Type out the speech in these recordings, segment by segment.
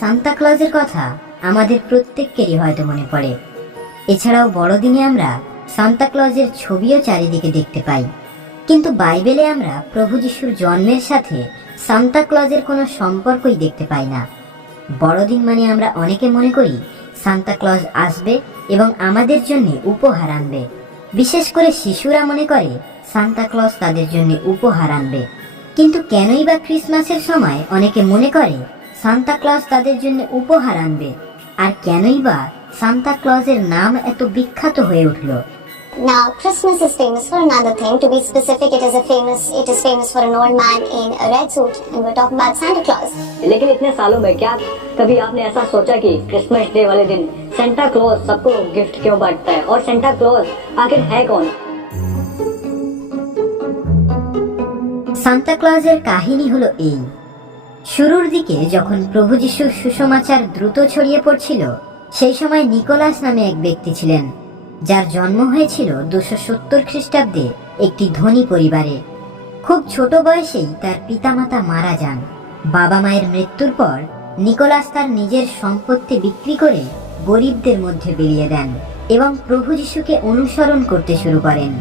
Santa ক্লজের কথা আমাদের প্রত্যেককেরই হয়তো মনে পড়ে। এছাড়াও বড়দিনে আমরা সান্তা ক্লজের ছবিও চারিদিকে দেখতে পাই। কিন্তু বাইবেলে আমরা প্রভু যিশুর জন্মের সাথে সান্তা ক্লজের কোনো সম্পর্কই দেখতে পাই না। বড়দিন মানে আমরা অনেকে মনে করি সান্তা ক্লজ আসবে এবং আমাদের জন্য উপহার আনবে। বিশেষ করে শিশুরা মনে করে সান্তা ক্লজ তাদের জন্য উপহার আনবে। কিন্তু কেনই বা ক্রিসমাসের সময় অনেকে মনে করে সান্তা ক্লজ তাদের জন্য উপহার আনবে আর কেনই বা সান্তা ক্লজের নাম এত বিখ্যাত হয়ে উঠল Now, Christmas is famous for another thing. To be specific, it is a famous. It is famous for an old man in a red suit, and we're talking about Santa Claus. लेकिन इतने सालों में क्या कभी आपने ऐसा सोचा कि क्रिसमस डे वाले दिन सेंटा क्लॉज सबको गिफ्ट क्यों बांटता है और सेंटा क्लॉज आखिर है कौन সান্তা ক্লজের কাহিনী হলো এই শুরুর দিকে যখন প্রভু যিশুর সুসমাচার দ্রুত ছড়িয়ে পড়ছিল, সেই সময় নিকোলাস নামে এক ব্যক্তি ছিলেন, যার জন্ম হয়েছিল দুশো সত্তর খ্রিস্টাব্দে একটি ধনী পরিবারে। খুব ছোট বয়সেই তার পিতামাতা মারা যান। বাবা মায়ের মৃত্যুর পর নিকোলাস তার নিজের সম্পত্তি বিক্রি করে গরিবদের মধ্যে বিলিয়ে দেন এবং প্রভু যিশুকে অনুসরণ করতে শুরু করেন।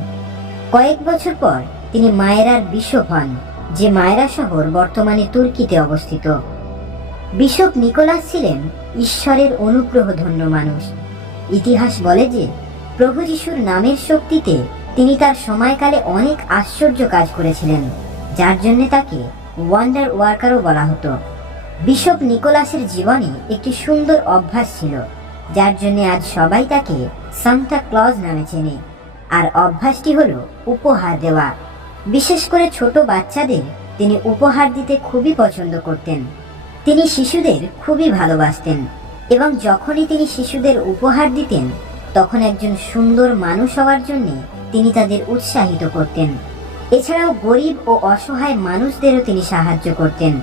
কয়েক বছর পর তিনি মায়েরার বিশপ হন। যে মায়রা শহর বর্তমানে তুর্কিতে অবস্থিত। বিশপ নিকোলাস ছিলেন ঈশ্বরের অনুগ্রহ ধন্য মানুষ। ইতিহাস বলে যে, প্রভু যিশুর নামের শক্তিতে তিনি তার সময়কালে অনেক আশ্চর্য কাজ করেছিলেন, যার জন্য তাকে ওয়ান্ডার ওয়ার্কারও বলা হতো। বিশপ নিকোলাসের জীবনে একটি সুন্দর অভ্যাস ছিল, যার জন্য আজ সবাই তাকে সান্তা ক্লজ নামে চেনে। আর অভ্যাসটি হলো উপহার দেওয়া। বিশেষ করে ছোট বাচ্চাদের তিনি উপহার দিতে খুবই পছন্দ করতেন। তিনি শিশুদের খুবই ভালোবাসতেন এবং যখনই তিনি শিশুদের উপহার দিতেন, তখন একজন সুন্দর মানুষ হওয়ার জন্যে তিনি তাদের উৎসাহিত করতেন। এছাড়াও গরিব ও অসহায় মানুষদেরও তিনি সাহায্য করতেন।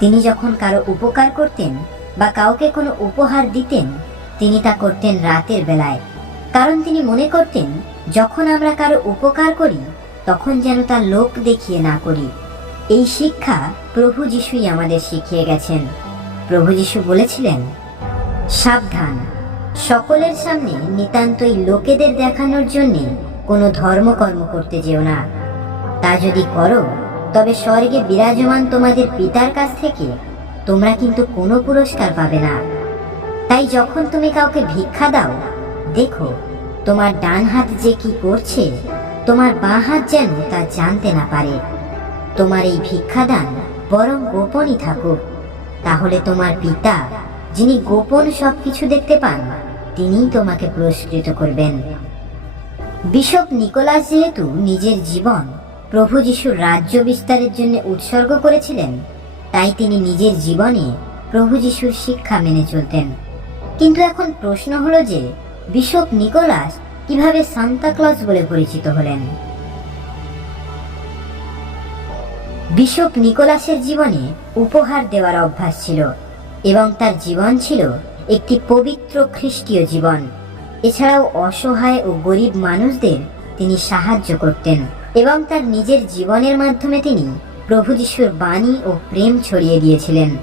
তিনি যখন কারও উপকার করতেন বা কাউকে কোনো উপহার দিতেন, তিনি তা করতেন রাতের বেলায়। কারণ তিনি মনে করতেন, যখন আমরা কারও উপকার করি তখন যেন তা লোক দেখিয়ে না করি। এই শিক্ষা প্রভু যিশুই আমাদের শিখিয়ে গেছেন। প্রভু যিশু বলেছিলেন, সাবধান। সকলের সামনে নিতান্তই লোকেদের দেখানোর জন্য কোনো ধর্মকর্ম করতে যেও না। তা যদি করো, তবে স্বর্গে বিরাজমান তোমাদের পিতার কাছ থেকে তোমরা কিন্তু কোনো পুরস্কার পাবে না। তাই যখন তুমি কাউকে ভিক্ষা দাও, দেখো তোমার ডান হাত যে কি করছে তোমার বাঁ হাত যেন তা জানতে না পারে। তোমার এই ভিক্ষাদান বরং গোপনই থাকুক। তাহলে তোমার পিতা, যিনি গোপন সবকিছু দেখতে পান, তিনিই তোমাকে পুরস্কৃত করবেন। বিশপ নিকোলাস যেহেতু নিজের জীবন প্রভু যিশুর রাজ্য বিস্তারের জন্য উৎসর্গ করেছিলেন, তাই তিনি নিজের জীবনে প্রভু যিশুর শিক্ষা মেনে চলতেন। কিন্তু এখন প্রশ্ন হলো যে, বিশপ নিকোলাস কীভাবে সান্তা ক্লজ বলে পরিচিত হলেন? বিশপ নিকোলাসের জীবনে উপহার দেওয়ার অভ্যাস ছিল এবং তার জীবন ছিল একটি পবিত্র খ্রিস্টীয় জীবন। এছাড়াও অসহায় ও গরিব মানুষদের তিনি সাহায্য করতেন এবং তার নিজের জীবনের মাধ্যমে তিনি প্রভু যিশুর বাণী ও প্রেম ছড়িয়ে দিয়েছিলেন।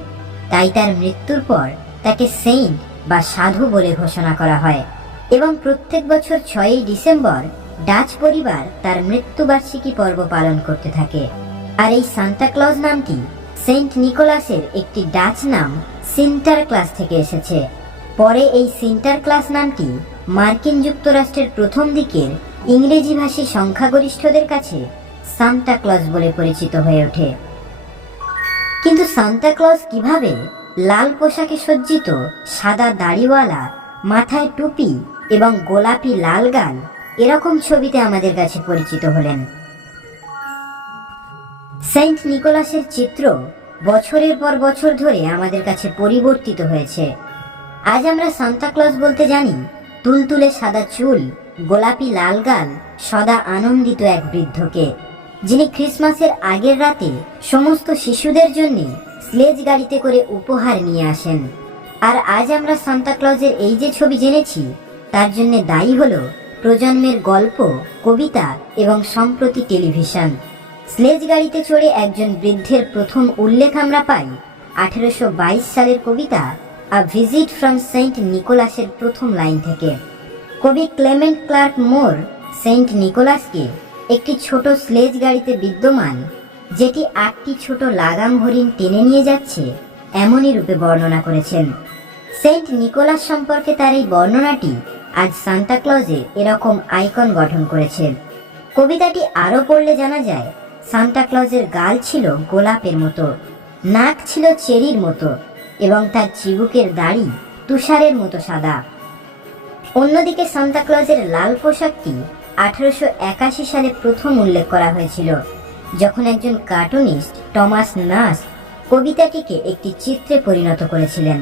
তাই তার মৃত্যুর পর তাকে সেইন্ট বা সাধু বলে ঘোষণা করা হয়। এবং প্রত্যেক বছর ছয়ই ডিসেম্বর ডাচ পরিবার তার মৃত্যুবার্ষিকী পর্ব পালন করতে থাকে। আর এই সান্তা ক্লজ নামটি সেন্ট নিকোলাসের একটি ডাচ নাম সিন্টার ক্লাস থেকে এসেছে। পরে এই সিন্টার ক্লাস নামটি মার্কিন যুক্তরাষ্ট্রের প্রথম দিকের ইংরেজিভাষী সংখ্যাগরিষ্ঠদের কাছে সান্তা ক্লজ বলে পরিচিত হয়ে ওঠে। কিন্তু সান্তা ক্লজ কীভাবে লাল পোশাকে সজ্জিত সাদা দাড়িওয়ালা মাথায় টুপি এবং গোলাপি লাল গান এরকম ছবিতে আমাদের কাছে পরিচিত হলেন। সেন্ট নিকোলাসের চিত্র বছরের পর বছর ধরে আমাদের কাছে পরিবর্তিত হয়েছে। আজ আমরা সান্তা ক্লজ বলতে জানি, তুলতুলে সাদা চুল, গোলাপি লাল গাল, সদা আনন্দিত এক বৃদ্ধকে, যিনি ক্রিসমাসের আগের রাতে সমস্ত শিশুদের জন্য স্লেজ গাড়িতে করে উপহার নিয়ে আসেন। আর আজ আমরা সান্তা ক্লজের এই যে ছবি জেনেছি তার জন্য দায়ী হল প্রজন্মের গল্প, কবিতা এবং সম্প্রতি টেলিভিশন। স্লেজ গাড়িতে চড়ে একজন বৃদ্ধের প্রথম উল্লেখ আমরা পাই, আঠেরোশো বাইশ সালের কবিতা আ ভিজিট ফ্রম সেন্ট নিকোলাসের প্রথম লাইন থেকে। কবি ক্লেমেন্ট ক্লার্ক মোর, সেন্ট নিকোলাসকে একটি ছোট স্লেজ গাড়িতে বিদ্যমান, যেটি আটটি ছোট লাগাম হরিণ টেনে নিয়ে যাচ্ছে, এমনই রূপে বর্ণনা করেছেন। সেন্ট নিকোলাস সম্পর্কে তার এই বর্ণনাটি আজ সান্তাক্লজে এরকম আইকন গঠন করেছে কবিতাটি আরও পড়লে জানা যায় সান্তাক্লজের গাল ছিল গোলাপের মতো, নাক ছিল চেরির মতো এবং তার চিবুকের দাড়ি তুষারের মতো সাদা। অন্যদিকে সান্তাক্লজের লাল পোশাকটি আঠারোশো একাশি সালে প্রথম উল্লেখ করা হয়েছিল, যখন একজন কার্টুনিস্ট টমাস নাস কবিতাটিকে একটি চিত্রে পরিণত করেছিলেন।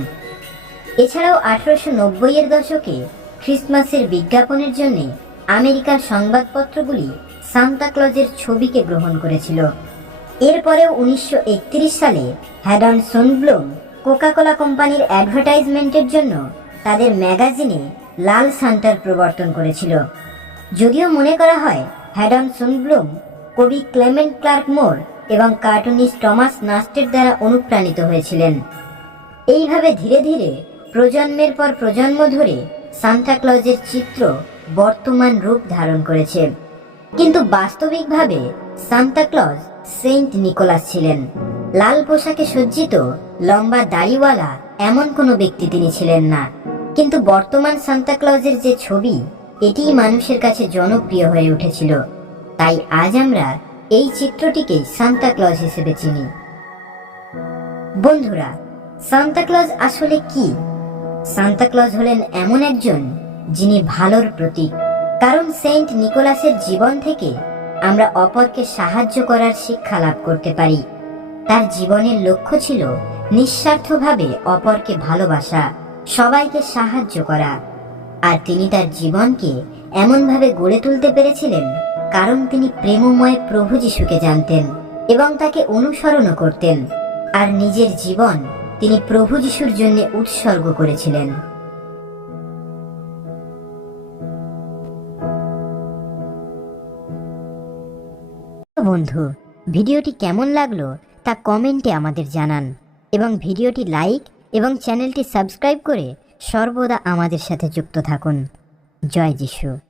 এছাড়াও আঠারোশো নব্বইয়ের দশকে ক্রিসমাসের বিজ্ঞাপনের জন্য আমেরিকার সংবাদপত্রগুলি সান্তাক্লজের ছবিকে গ্রহণ করেছিল। এরপরেও উনিশশো একত্রিশ সালে হ্যাডন সোনব্লুম কোকাকোলা কোম্পানির অ্যাডভার্টাইজমেন্টের জন্য তাদের ম্যাগাজিনে লাল সান্টার প্রবর্তন করেছিল। যদিও মনে করা হয় হ্যাডন সোনব্লুম কবি ক্লেমেন্ট ক্লার্ক মোর এবং কার্টুনিস্ট টমাস নাস্টের দ্বারা অনুপ্রাণিত হয়েছিলেন। এইভাবে ধীরে ধীরে প্রজন্মের পর প্রজন্ম ধরে সান্তাক্লজের চিত্র বর্তমান রূপ ধারণ করেছে। কিন্তু বাস্তবিকভাবে সান্তাক্লজ সেন্ট নিকোলাস ছিলেন। লাল পোশাকে সজ্জিত লম্বা দাড়িওয়ালা এমন কোনো ব্যক্তি তিনি ছিলেন না। কিন্তু বর্তমান সান্তাক্লজের যে ছবি, এটিই মানুষের কাছে জনপ্রিয় হয়ে উঠেছিল। তাই আজ আমরা এই চিত্রটিকে সান্তাক্লজ হিসেবে চিনি। বন্ধুরা সান্তাক্লজ আসলে কি? সান্তাক্লজ হলেন এমন একজন যিনি ভালোর প্রতীক। কারণ সেন্ট নিকোলাসের জীবন থেকে আমরা অপরকে সাহায্য করার শিক্ষা লাভ করতে পারি। তার জীবনের লক্ষ্য ছিল নিঃস্বার্থভাবে অপরকে ভালোবাসা, সবাইকে সাহায্য করা। আর তিনি তার জীবনকে এমনভাবে গড়ে তুলতে পেরেছিলেন কারণ তিনি প্রেমময় প্রভু যিশুকে জানতেন এবং তাকে অনুসরণও করতেন। আর নিজের জীবন তিনি প্রভু যিশুর জন্য উৎসর্গ করেছিলেন। বন্ধু, ভিডিওটি কেমন লাগল তা কমেন্টে আমাদের জানান এবং ভিডিওটি লাইক এবং চ্যানেলটি সাবস্ক্রাইব করে সর্বদা আমাদের সাথে যুক্ত থাকুন। জয় যিশু।